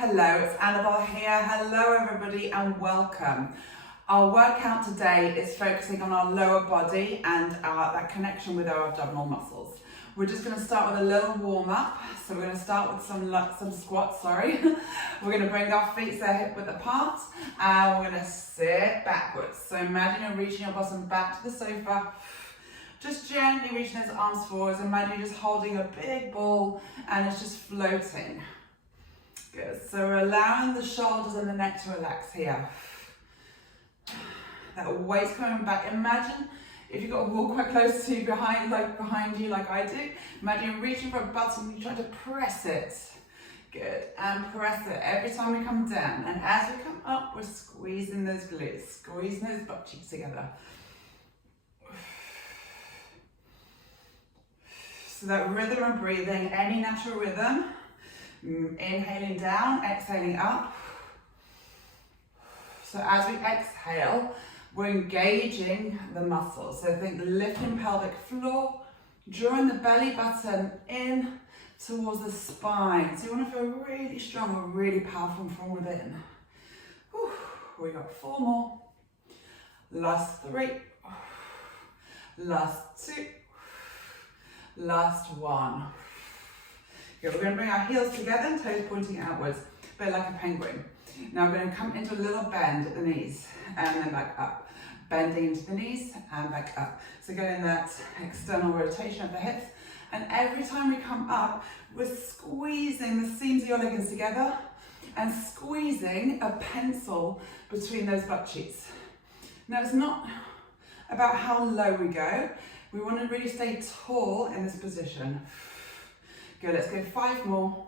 Hello, it's Annabelle here. Hello everybody and welcome. Our workout today is focusing on our lower body and that connection with our abdominal muscles. We're just going to start with a little warm up. So we're going to start with some squats, We're going to bring our feet so they're hip width apart and we're going to sit backwards. So imagine you're reaching your bottom back to the sofa. Just gently reaching those arms forwards. Imagine you're just holding a big ball and it's just floating. Good. So we're allowing the shoulders and the neck to relax here. That weight's coming back. Imagine if you've got a wall quite close to you, behind you like I do. Imagine you're reaching for a button, you try to press it. Good. And press it every time we come down. And as we come up, we're squeezing those glutes, squeezing those butt cheeks together. So that rhythm of breathing, any natural rhythm. Inhaling down, exhaling up. So as we exhale, we're engaging the muscles. So think lifting pelvic floor, drawing the belly button in towards the spine. So you want to feel really strong or really powerful from within. Whew. We got 4 more. Last 3. Last 2. Last 1. Good. We're going to bring our heels together, toes pointing outwards, a bit like a penguin. Now we're going to come into a little bend at the knees and then back up. Bending into the knees and back up. So getting that external rotation of the hips. And every time we come up, we're squeezing the seams of your leggings together and squeezing a pencil between those butt cheeks. Now it's not about how low we go. We want to really stay tall in this position. Good, let's go 5 more,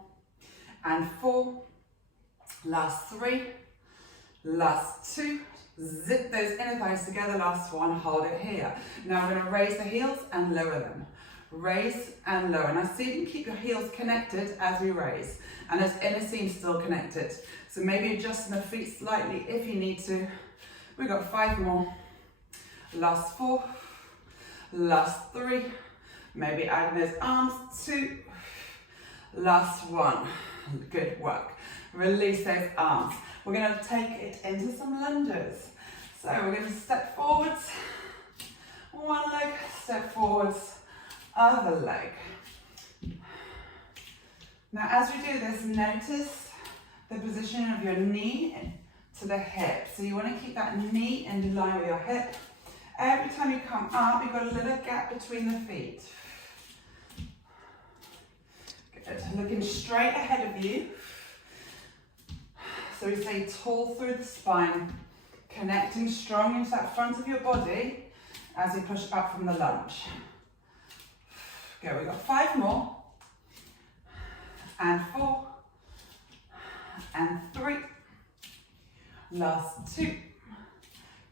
and 4, last 3, last 2, zip those inner thighs together, last 1, hold it here. Now we're going to raise the heels and lower them. Raise and lower. Now see if you can keep your heels connected as we raise, and those inner seams still connected. So maybe adjusting the feet slightly if you need to. We've got 5 more, last 4, last 3, maybe adding those arms, 2, last 1. Good work. Release those arms. We're going to take it into some lunges. So we're going to step forwards, one leg, step forwards, other leg. Now as we do this, notice the position of your knee to the hip. So you want to keep that knee in line with your hip. Every time you come up, you've got a little gap between the feet. Looking straight ahead of you. So we stay tall through the spine, connecting strong into that front of your body as we push up from the lunge. Good, we've got 5 more, and 4, and 3, last 2.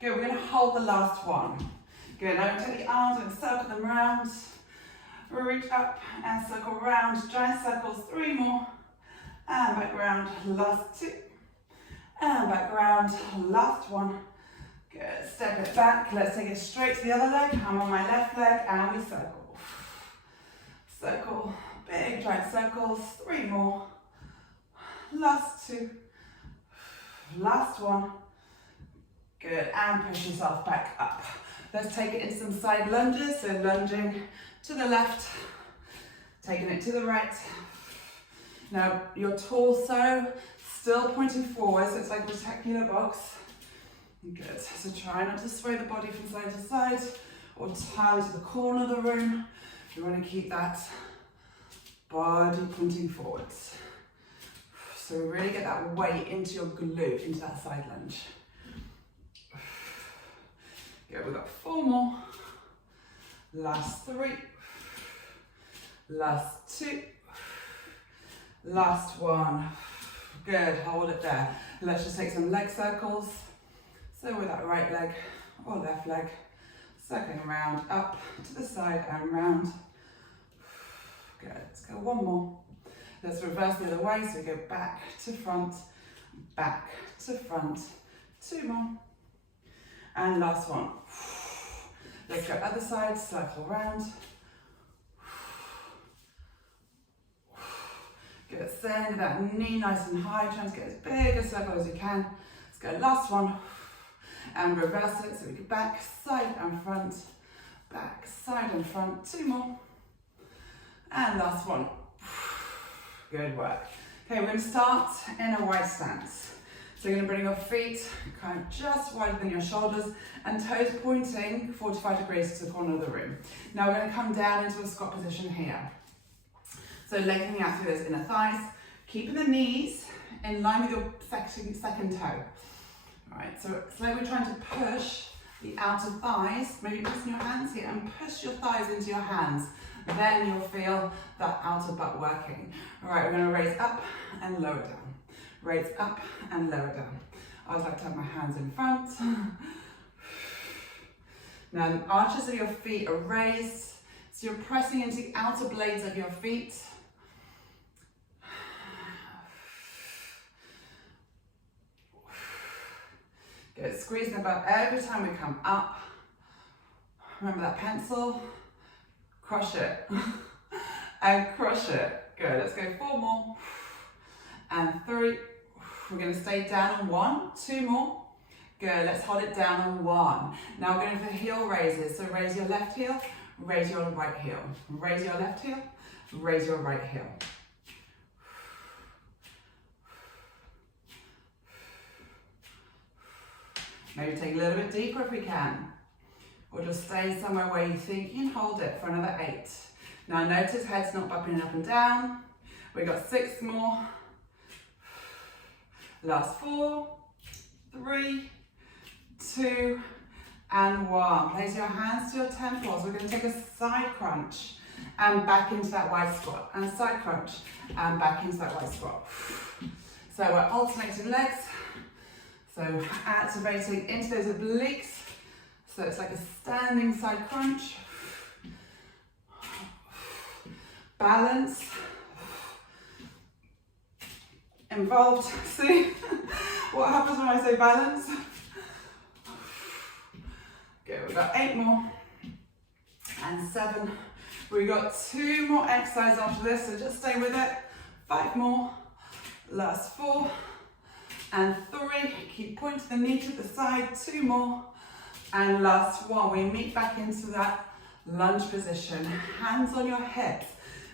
Good, we're going to hold the last 1. Good, now we take the arms and circle them round. Reach up and circle round, giant circles, 3 more, and back round, last 2, and back round, last 1. Good, step it back, let's take it straight to the other leg. I'm on my left leg and we circle. Circle, big giant circles, 3 more, last 2, last 1. Good, and push yourself back up. Let's take it into some side lunges, so lunging to the left, taking it to the right. Now your torso still pointing forward, so it's like a rectangular box. Good, so try not to sway the body from side to side or turn to the corner of the room. You want to keep that body pointing forwards. So really get that weight into your glute, into that side lunge. Good, we've got 4 more. Last 3, last 2, last 1. Good, hold it there. Let's just take some leg circles. So with that right leg or left leg, circling around, up to the side and round. Good, let's go 1 more. Let's reverse the other way, so we go back to front, 2 more. And last 1. Let's go other side, circle round. Good, send that knee nice and high, trying to get as big a circle as you can. Let's go, last one. And reverse it, so we go back, side and front, back, side and front. 2 more. And last one. Good work. Okay, we're going to start in a wide stance. So you're going to bring your feet kind of just wider than your shoulders and toes pointing 45 degrees to the corner of the room. Now we're going to come down into a squat position here. So lengthening out through those inner thighs, keeping the knees in line with your second toe. All right, so slowly trying to push the outer thighs, maybe pressing your hands here and push your thighs into your hands. Then you'll feel that outer butt working. All right, we're going to raise up and lower down. Raise up and lower down. I always like to have my hands in front. Now the arches of your feet are raised, so you're pressing into the outer blades of your feet. Good, squeeze the butt every time we come up. Remember that pencil? Crush it. And crush it. Good, let's go 4 more. And 3. We're going to stay down on 1. 2 more. Good, let's hold it down on 1. Now we're going for heel raises. So raise your left heel, raise your right heel. Raise your left heel, raise your right heel. Maybe take a little bit deeper if we can. Or just stay somewhere where you think you can hold it for another 8. Now notice head's not bopping up and down. We got 6 more. Last 4, 3, 2, and 1. Place your hands to your temples. We're going to take a side crunch and back into that wide squat. And a side crunch and back into that wide squat. So we're alternating legs. So activating into those obliques. So it's like a standing side crunch. Balance. Involved. See what happens when I say balance? Good, we've got 8 more. And 7. We've got 2 more exercises after this, so just stay with it. 5 more. Last 4. And 3, keep pointing the knee to the side, 2 more. And last 1, we meet back into that lunge position, hands on your hips.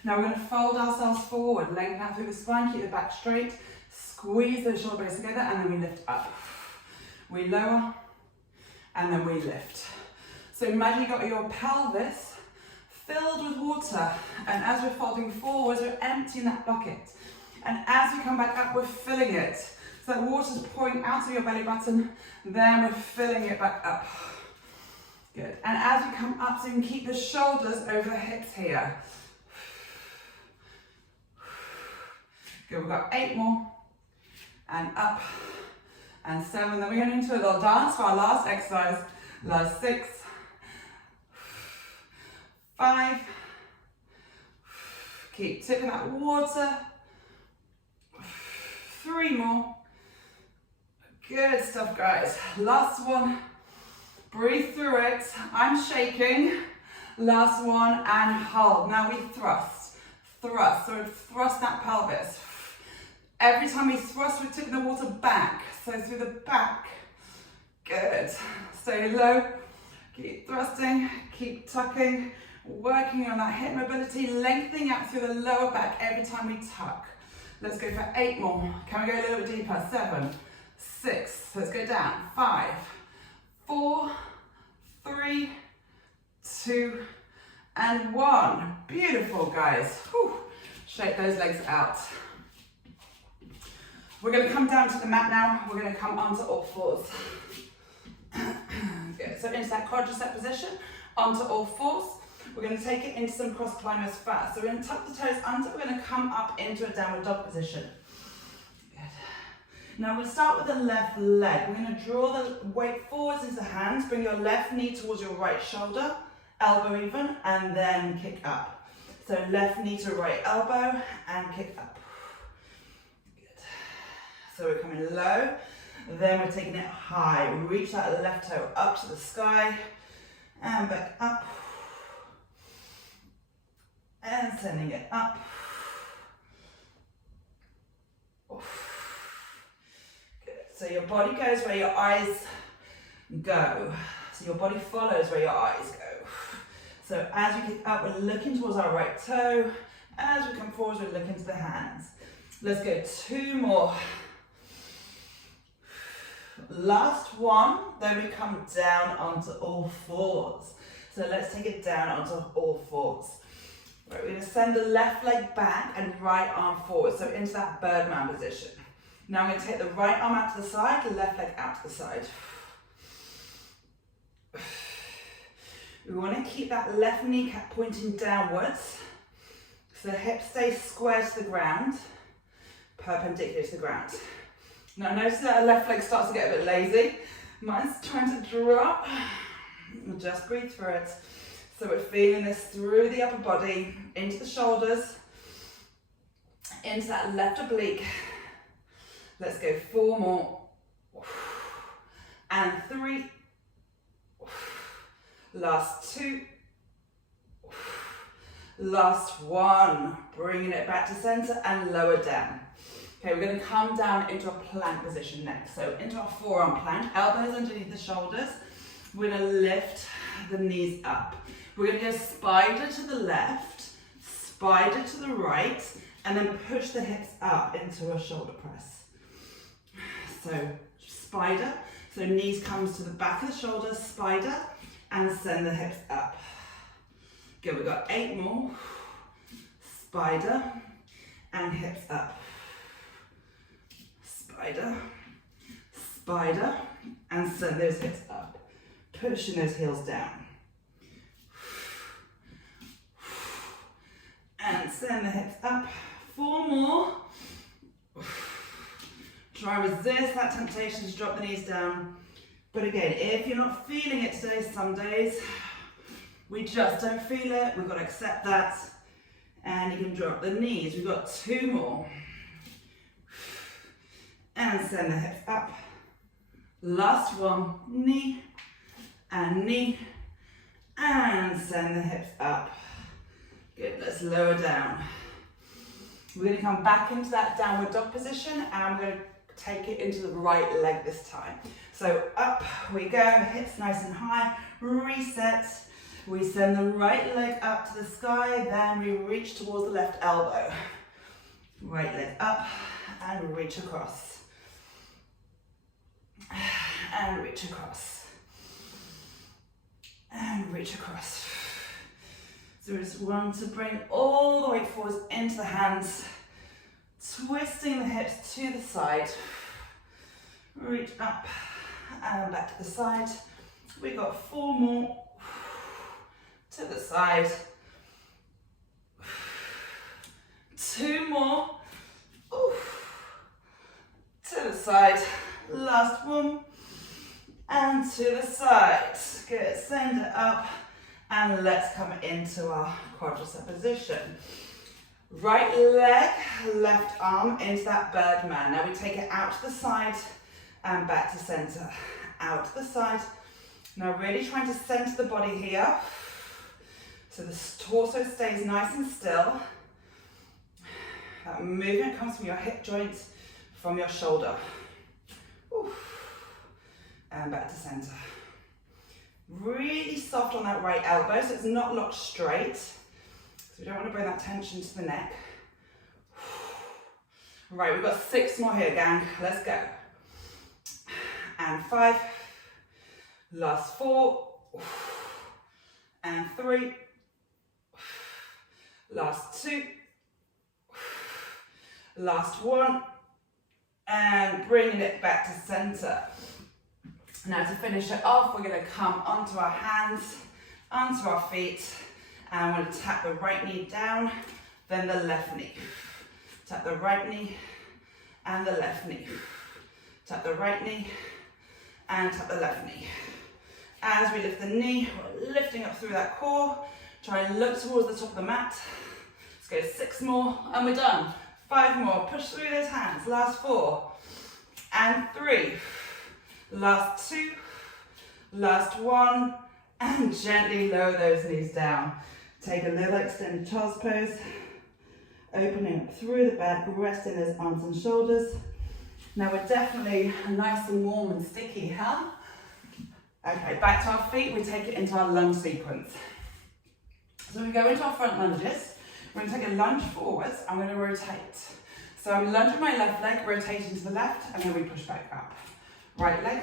Now we're going to fold ourselves forward, lengthen out through the spine, keep the back straight, squeeze those shoulder blades together, and then we lift up. We lower, and then we lift. So imagine you've got your pelvis filled with water, and as we're folding forwards, we're emptying that bucket. And as we come back up, we're filling it. So that water's pouring out of your belly button, then we're filling it back up. Good. And as we come up, so you can keep the shoulders over the hips here. Good, we've got 8 more. And up. And 7. Then we're going into a little dance for our last exercise. Last 6. 5. Keep tipping that water. 3 more. Good stuff, guys. Last one. Breathe through it. I'm shaking. Last one and hold. Now we thrust. Thrust. So thrust that pelvis. Every time we thrust, we're taking the water back. So through the back. Good. Stay low. Keep thrusting. Keep tucking. Working on that hip mobility. Lengthening out through the lower back every time we tuck. Let's go for 8 more. Can we go a little bit deeper? 7, 6. Let's go down. 5, 4, 3, 2, and 1. Beautiful, guys. Whew. Shake those legs out. We're going to come down to the mat now. We're going to come onto all fours. Good. So into that quadricep position, onto all fours. We're going to take it into some cross climbers first. So we're going to tuck the toes under. We're going to come up into a downward dog position. Good. Now we'll start with the left leg. We're going to draw the weight forwards into the hands. Bring your left knee towards your right shoulder, elbow even, and then kick up. So left knee to right elbow and kick up. Good. So we're coming low. Then we're taking it high. We reach that left toe up to the sky and back up. And sending it up So your body goes where your eyes go. So your body follows where your eyes go. So as we kick up, we're looking towards our right toe. As we come forward, we're looking to the hands. Let's go 2 more. Last one, then we come down onto all fours. So let's take it down onto all fours. Right, we're going to send the left leg back and right arm forward, so into that birdman position. Now I'm going to take the right arm out to the side, the left leg out to the side. We want to keep that left kneecap pointing downwards, so the hips stay square to the ground, perpendicular to the ground. Now notice that the left leg starts to get a bit lazy. Mine's trying to drop. Just breathe through it. So we're feeling this through the upper body, into the shoulders, into that left oblique. Let's go 4 more. And 3. Last 2. Last 1. Bringing it back to center and lower down. Okay, we're going to come down into a plank position next. So into our forearm plank, elbows underneath the shoulders. We're going to lift the knees up. We're going to go spider to the left, spider to the right, and then push the hips up into a shoulder press. So spider, so knees comes to the back of the shoulders, spider, and send the hips up. Good, we've got 8 more. Spider and hips up. Spider, spider, and send those hips up. Pushing those heels down. And send the hips up. 4 more. Try and resist that temptation to drop the knees down. But again, if you're not feeling it today, some days we just don't feel it. We've got to accept that. And you can drop the knees. We've got 2 more. And send the hips up. Last one, knee and knee. And send the hips up. Good, let's lower down. We're going to come back into that downward dog position and we're going to take it into the right leg this time. So up we go, hips nice and high, reset. We send the right leg up to the sky, then we reach towards the left elbow. Right leg up and reach across. And reach across. And reach across. So we just want to bring all the weight forwards into the hands, twisting the hips to the side. Reach up and back to the side. We got 4 more. To the side. 2 more. To the side. Last one. And to the side. Good. Send it up. And let's come into our quadricep position. Right leg, left arm into that birdman. Now we take it out to the side and back to center. Out to the side. Now really trying to center the body here. So the torso stays nice and still. That movement comes from your hip joint, from your shoulder. And back to center. Really soft on that right elbow, so it's not locked straight. So we don't want to bring that tension to the neck. Right, we've got 6 more here, gang. Let's go. And 5. Last 4. And 3. Last 2. Last 1. And bringing it back to center. Now to finish it off, we're going to come onto our hands, onto our feet, and we're going to tap the right knee down, then the left knee. Tap the right knee and the left knee. Tap the right knee and tap the left knee. As we lift the knee, we're lifting up through that core. Try and look towards the top of the mat. Let's go 6 more and we're done. 5 more, push through those hands. Last 4 and 3. Last 2, last 1, and gently lower those knees down. Take a little extended child's pose, opening up through the back, resting those arms and shoulders. Now we're definitely nice and warm and sticky, huh? Okay, back to our feet, we take it into our lunge sequence. So we go into our front lunges, we're going to take a lunge forwards, I'm going to rotate. So I'm lunging my left leg, rotating to the left, and then we push back up. Right leg,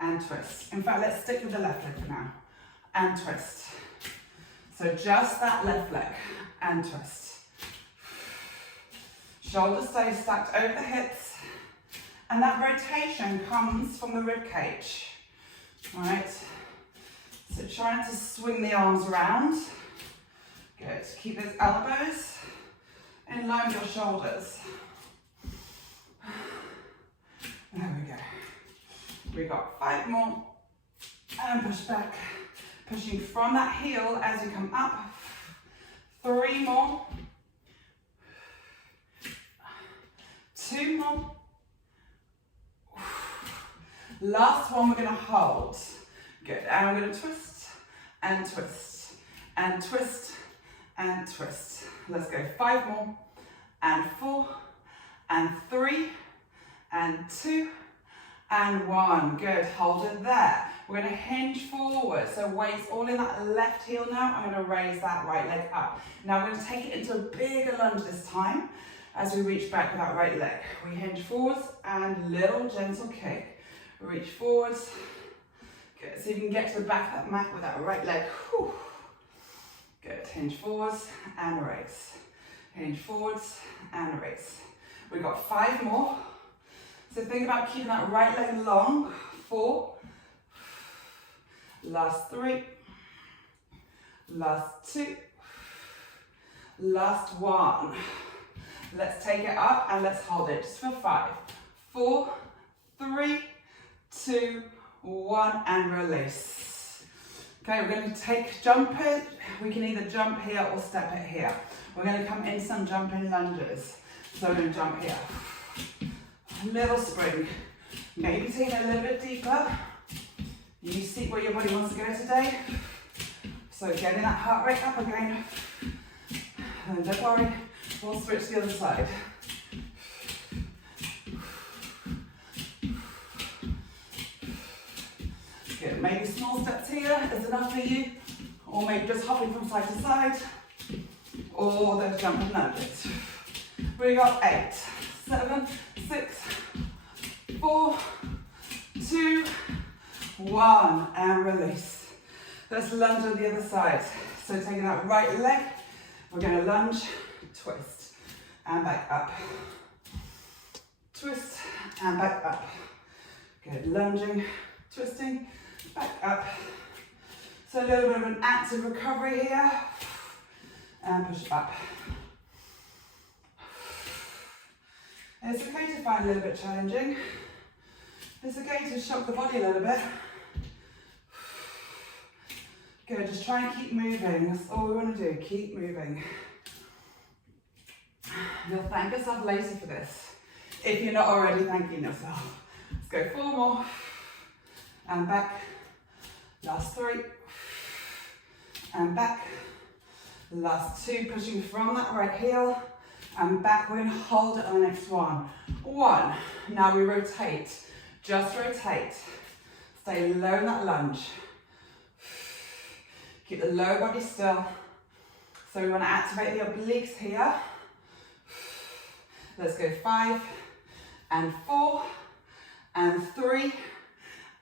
and twist. In fact, let's stick with the left leg for now. And twist. So just that left leg, and twist. Shoulders stay stacked over the hips, and that rotation comes from the rib cage. All right, so trying to swing the arms around. Good, keep those elbows in line with your shoulders. There we go. We got 5 more, and push back. Pushing from that heel as you come up. 3 more. 2 more. Last one we're going to hold. Good, and we're going to twist, and twist, and twist, and twist. Let's go 5 more, and 4, and 3, and 2, and 1. Good, hold it there. We're going to hinge forward, so weight's all in that left heel now. I'm going to raise that right leg up. Now we're going to take it into a bigger lunge this time as we reach back with that right leg. We hinge forwards and little gentle kick. Reach forwards. Good, so you can get to the back of that mat with that right leg. Whew. Good, hinge forwards and raise. Hinge forwards and raise. We've got 5 more. So think about keeping that right leg long. 4. Last 3. Last 2. Last 1. Let's take it up and let's hold it just for 5. 4, 3, 2, 1, and release. Okay, we're going to jump it. We can either jump here or step it here. We're going to come in some jumping lunges. So we're going to jump here. A little spring. Maybe take it a little bit deeper. You see where your body wants to go today. So getting that heart rate up again. And don't worry, we'll switch to the other side. Good, maybe small steps here is enough for you, or maybe just hopping from side to side, or those jumping lunges. We got 8, 7, 6, 4, 2, 1, and release. Let's lunge on the other side. So taking that right leg, we're going to lunge, twist, and back up. Twist, and back up. Good, lunging, twisting, back up. So a little bit of an active recovery here. And push up. It's okay to find a little bit challenging. It's okay to shock the body a little bit. Good, just try and keep moving. That's all we want to do, keep moving. You'll thank yourself later for this, if you're not already thanking yourself. Let's go 4 more. And back. Last 3. And back. Last 2, pushing from that right heel. And back, we're going to hold it on the next one. 1. Now we rotate. Just rotate. Stay low in that lunge. Keep the lower body still. So we want to activate the obliques here. Let's go 5 and 4 and 3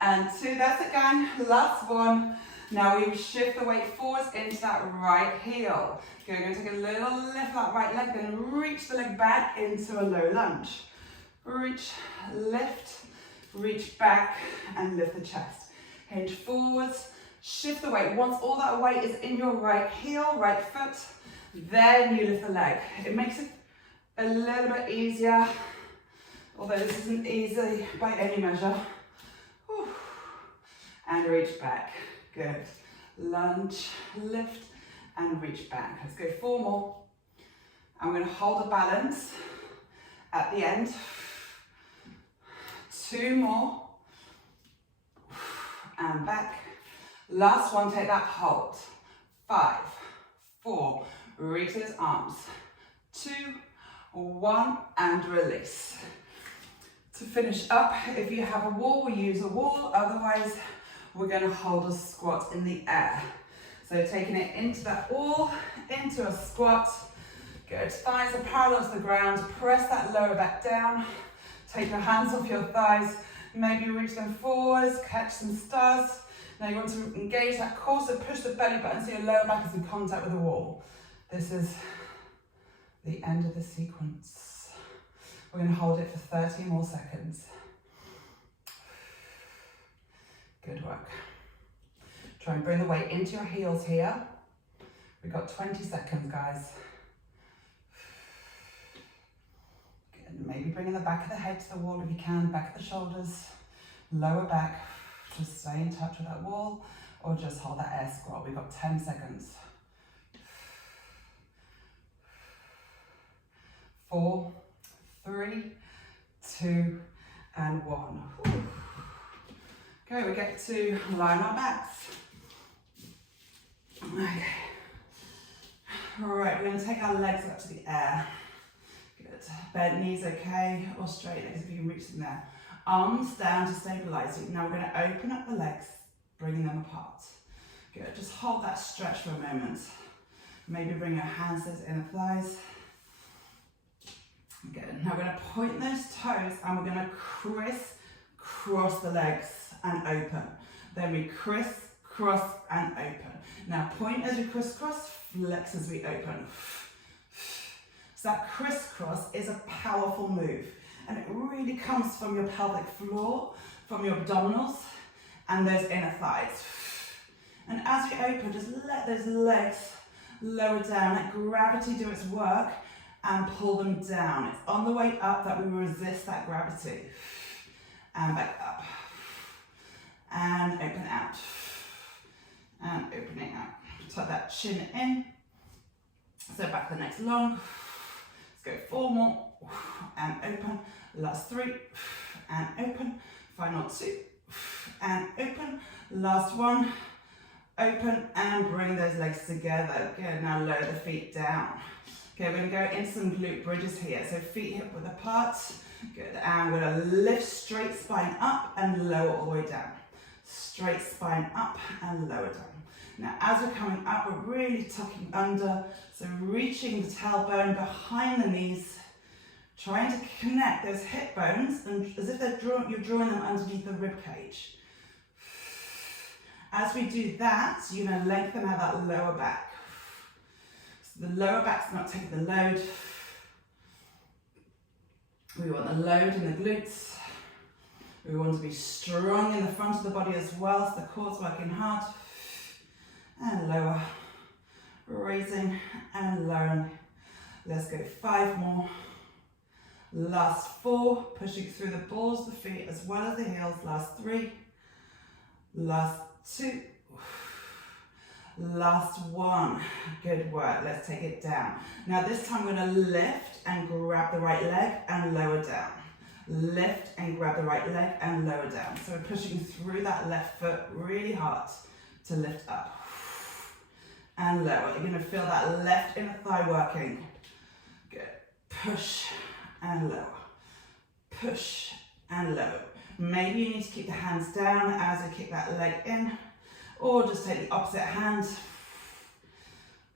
and 2. That's it, gang. Last one. Now we shift the weight forwards into that right heel. Good, we're going to take a little lift of that right leg, then reach the leg back into a low lunge. Reach, lift, reach back and lift the chest. Hinge forwards, shift the weight. Once all that weight is in your right heel, right foot, then you lift the leg. It makes it a little bit easier, although this isn't easy by any measure. Whew. And reach back. Good. Lunge, lift, and reach back. Let's go 4 more. I'm going to hold a balance at the end. 2 more. And back. Last one, take that hold. 5, 4, reach those arms. 2, 1, and release. To finish up, if you have a wall, we use a wall. Otherwise, we're going to hold a squat in the air. So taking it into that wall, into a squat. Good. Thighs are parallel to the ground. Press that lower back down. Take your hands off your thighs. Maybe reach them forwards, catch some stars. Now you want to engage that core, so push the belly button so your lower back is in contact with the wall. This is the end of the sequence. We're going to hold it for 30 more seconds. Good work. Try and bring the weight into your heels here. We've got 20 seconds, guys. Good. Maybe bringing the back of the head to the wall if you can, back of the shoulders, lower back. Just stay in touch with that wall, or just hold that air squat. We've got 10 seconds. 4, 3, 2, and 1. Okay, we get to lie on our backs. Okay. All right, we're going to take our legs up to the air. Good. Bent knees, okay, or straight legs if you can reach them there. Arms down to stabilize you. Now we're going to open up the legs, bringing them apart. Good. Just hold that stretch for a moment. Maybe bring your hands to the inner thighs. Good. Now we're going to point those toes and we're going to crisscross the legs and open. Then we crisscross and open. Now point as we crisscross, flex as we open. So that crisscross is a powerful move. And it really comes from your pelvic floor, from your abdominals, and those inner thighs. And as you open, just let those legs lower down, let gravity do its work, and pull them down. It's on the way up that we resist that gravity. And back up. And open out. And opening out. Tuck that chin in. So back the next long. Let's go 4 more. And open. Last 3. And open. Final 2. And open. Last 1. Open and bring those legs together. Good. Now lower the feet down. Okay, we're going to go into some glute bridges here. So feet hip width apart. Good. And we're going to lift straight spine up and lower all the way down. Straight spine up and lower down. Now, as we're coming up, we're really tucking under. So reaching the tailbone behind the knees. Trying to connect those hip bones and as if you're drawing them underneath the rib cage. As we do that, you're going to lengthen out that lower back. So the lower back's not taking the load. We want the load in the glutes. We want to be strong in the front of the body as well, so the core's working hard. And lower. Raising and lowering. Let's go 5 more. Last 4, pushing through the balls of the feet as well as the heels. Last 3. Last 2. Last 1. Good work. Let's take it down. Now this time we're going to lift and grab the right leg and lower down. Lift and grab the right leg and lower down. So we're pushing through that left foot really hard to lift up. And lower. You're going to feel that left inner thigh working. Good. Push and lower. Push and lower. Maybe you need to keep the hands down as you kick that leg in, or just take the opposite hand.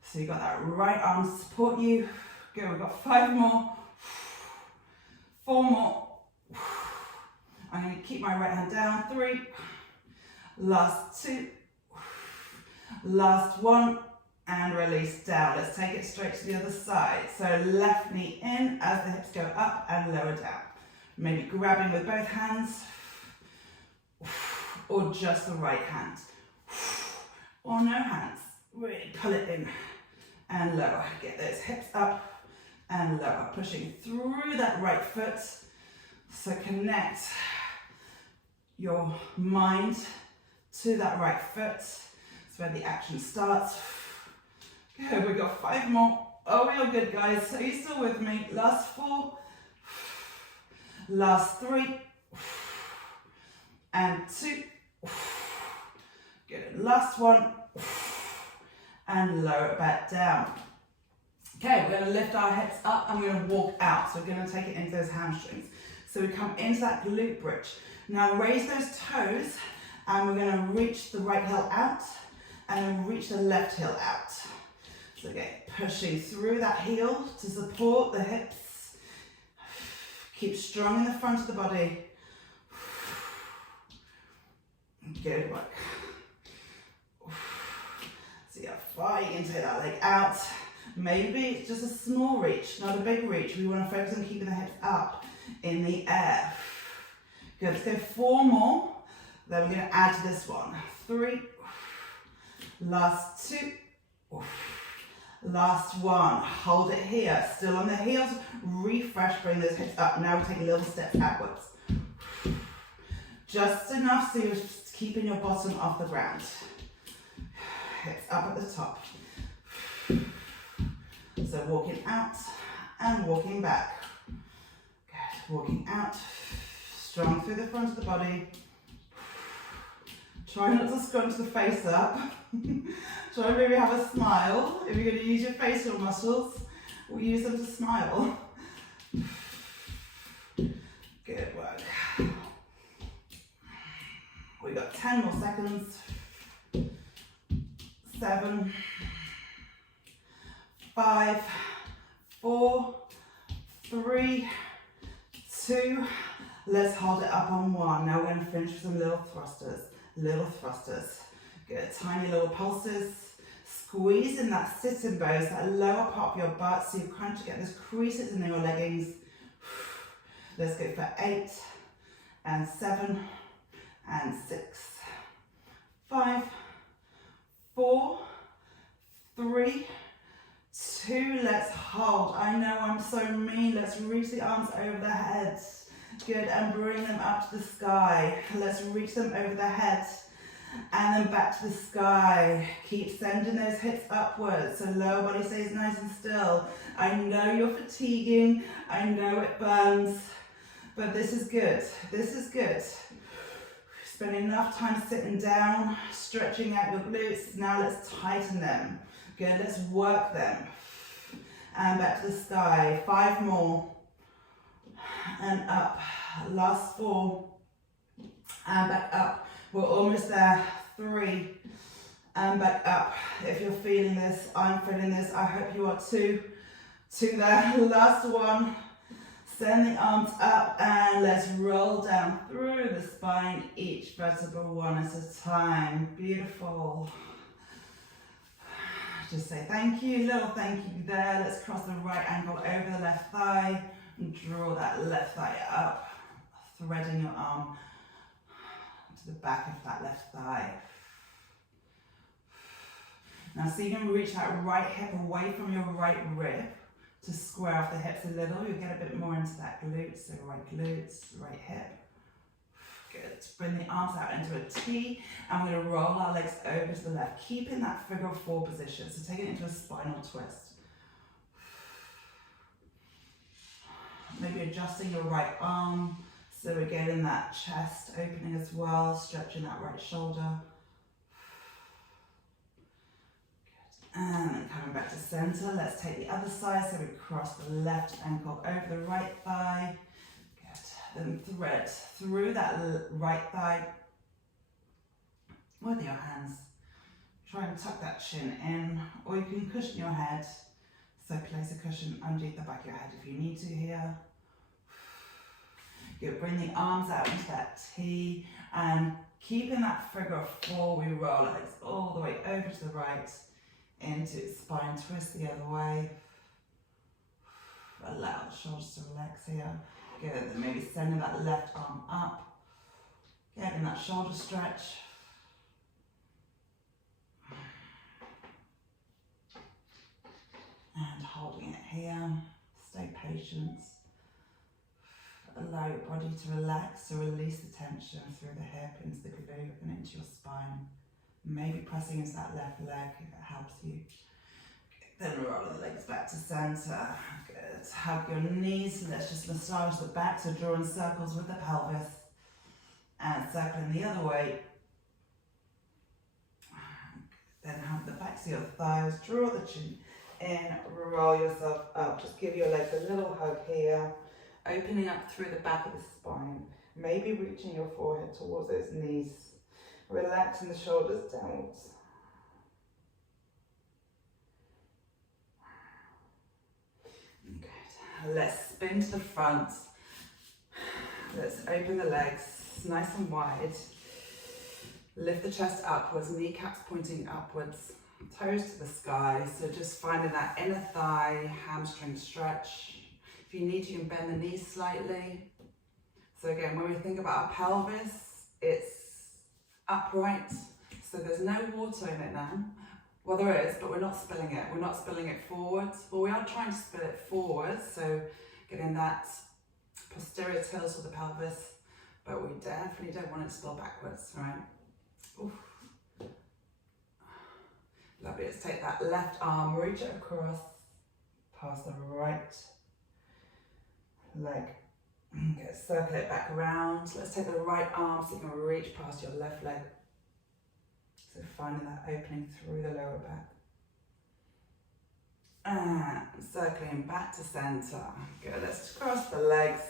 So you've got that right arm to support you. Good, we've got 5 more. 4 more. I'm going to keep my right hand down. 3. Last 2. Last 1. And release down. Let's take it straight to the other side. So left knee in as the hips go up and lower down. Maybe grabbing with both hands, or just the right hand, or no hands. Really pull it in and lower. Get those hips up and lower, pushing through that right foot. So connect your mind to that right foot. That's where the action starts. Good, we've got 5 more. Oh, we're all good, guys. So you're still with me. Last 4. Last 3. And 2. Good. Last 1. And lower it back down. Okay, we're going to lift our hips up and we're going to walk out. So we're going to take it into those hamstrings. So we come into that glute bridge. Now raise those toes, and we're gonna reach the right heel out, and then reach the left heel out. So again, pushing through that heel to support the hips. Keep strong in the front of the body. Good work. So yeah, far you can take that leg out. Maybe it's just a small reach, not a big reach. We want to focus on keeping the hips up in the air. Good, let's go 4 more. Then we're going to add to this one. 3, last 2, last 1. Hold it here, still on the heels. Refresh, bring those hips up. Now we take a little step backwards. Just enough so you're keeping your bottom off the ground. Hips up at the top. So walking out and walking back. Good. Walking out, strong through the front of the body. Try not to scrunch the face up. Try and maybe have a smile. If you're going to use your facial muscles, we'll use them to smile. Good work. We got 10 more seconds. 7, 5, 4, 3, 2. Let's hold it up on 1. Now we're going to finish with some little thrusters. Little thrusters. Good, tiny little pulses. Squeeze in that sit-in bones, that lower part of your butt, so you're trying to get those creases in your leggings. Let's go for 8, and 7, and 6, 5, 4, 3, 2, let's hold. I know I'm so mean. Let's reach the arms over the head. Good, and bring them up to the sky. Let's reach them over the head and then back to the sky. Keep sending those hips upwards so lower body stays nice and still. I know you're fatiguing. I know it burns, but this is good. This is good. Spend enough time sitting down, stretching out your glutes. Now let's tighten them. Good, let's work them. And back to the sky. 5 more. And up. Last 4. And back up. We're almost there. 3. And back up. If you're feeling this, I'm feeling this. I hope you are too. 2 there. Last 1. Send the arms up and let's roll down through the spine, each vertebra one at a time. Beautiful. Just say thank you, little thank you there. Let's cross the right ankle over the left thigh and draw that left thigh up, threading your arm to the back of that left thigh. Now see, you can reach that right hip away from your right rib to square off the hips a little. You'll get a bit more into that glute, so right glutes, right hip. Good. Bring the arms out into a T, and we're going to roll our legs over to the left, keeping that figure of 4 position, so take it into a spinal twist. Maybe adjusting your right arm, so we're getting that chest opening as well, stretching that right shoulder. And then coming back to center, let's take the other side, so we cross the left ankle over the right thigh. Good. Then thread through that right thigh with your hands. Try and tuck that chin in, or you can cushion your head. So place a cushion underneath the back of your head if you need to here. Good. Bring the arms out into that T, and keeping that figure of 4, we roll our legs all the way over to the right. Into spine twist the other way. Allow the shoulders to relax here. Good, then maybe sending that left arm up. Getting that shoulder stretch. And holding it here. Stay patient. Allow your body to relax, to release the tension through the hip, into the glute and into your spine. Maybe pressing into that left leg if it helps you. Then roll the legs back to center. Good. Hug your knees. Let's just massage the back, so drawing circles with the pelvis. And circling the other way. Then hug the backs of your thighs. Draw the chin in. Roll yourself up. Just give your legs a little hug here. opening up through the back of the spine, maybe reaching your forehead towards those knees, relaxing the shoulders downwards. Good. Let's spin to the front. Let's open the legs nice and wide. Lift the chest upwards, kneecaps pointing upwards, toes to the sky. So just finding that inner thigh, hamstring stretch. If you need to, you can bend the knees slightly. So again, when we think about our pelvis, it's upright. So there's no water in it now. Well, there is, but we're not spilling it. We're not spilling it forwards. Well, we are trying to spill it forwards. So getting that posterior tilt of the pelvis, but we definitely don't want it to spill backwards, right? Oof. Lovely. Let's take that left arm, reach it across, past the right leg. Okay, circle it back around. Let's take the right arm so you can reach past your left leg. So finding that opening through the lower back. And circling back to center. Good. Let's cross the legs.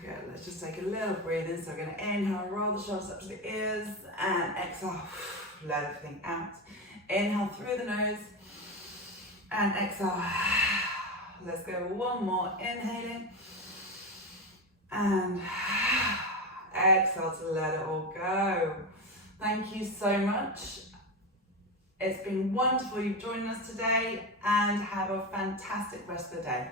Good. Let's just take a little breathe in. So we're going to inhale, roll the shoulders up to the ears, and exhale, let everything out. Inhale through the nose, and exhale. Let's go one more. Inhaling, and exhale to let it all go. Thank you so much. It's been wonderful you've joined us today, and have a fantastic rest of the day.